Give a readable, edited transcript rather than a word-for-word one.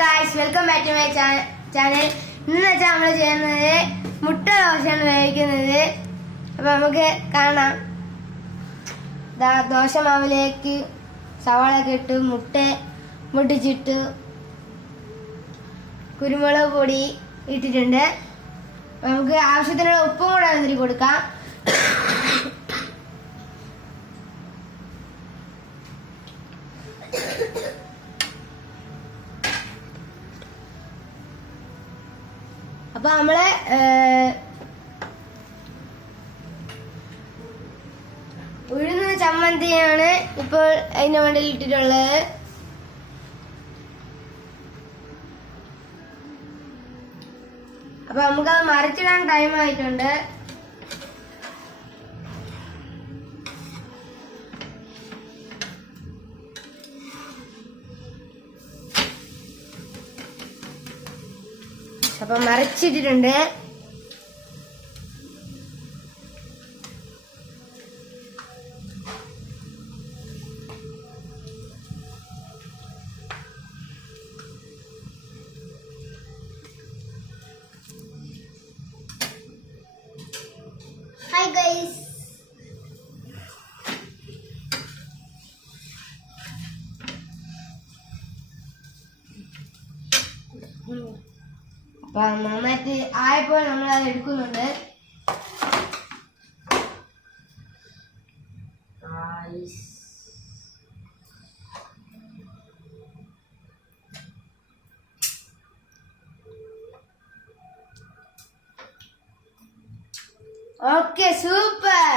Guys, welcome back to my channel. ഇന്ന് വെച്ചാൽ നമ്മൾ ചെയ്യുന്നത് മുട്ട ദോശയാണ് വേവിക്കുന്നത്. അപ്പൊ നമുക്ക് കാണാം. ദോശ മാവിലേക്ക് സവാളയൊക്കെ ഇട്ട് മുട്ട മുട്ടിച്ചിട്ട് കുരുമുളക് പൊടി ഇട്ടിട്ടുണ്ട്. നമുക്ക് ആവശ്യത്തിനുള്ള ഉപ്പും കൂടെ അതിൽ കൊടുക്കാം. അപ്പൊ നമ്മള് ഉഴുന്ന ചമ്മന്തിയാണ് ഇപ്പോൾ അതിന്റെ മണ്ടയിൽ ഇട്ടിട്ടുള്ളത്. അപ്പൊ നമുക്കത് മറിച്ചിടാൻ ടൈം ആയിട്ടുണ്ട്. അപ്പൊ മറിച്ചിട്ടിട്ടുണ്ട്. ഹായ് ഗൈസ്, അപ്പൊ നന്നായിട്ട് ആയപ്പോൾ നമ്മൾ അത് എടുക്കുന്നുണ്ട്. Okay, super.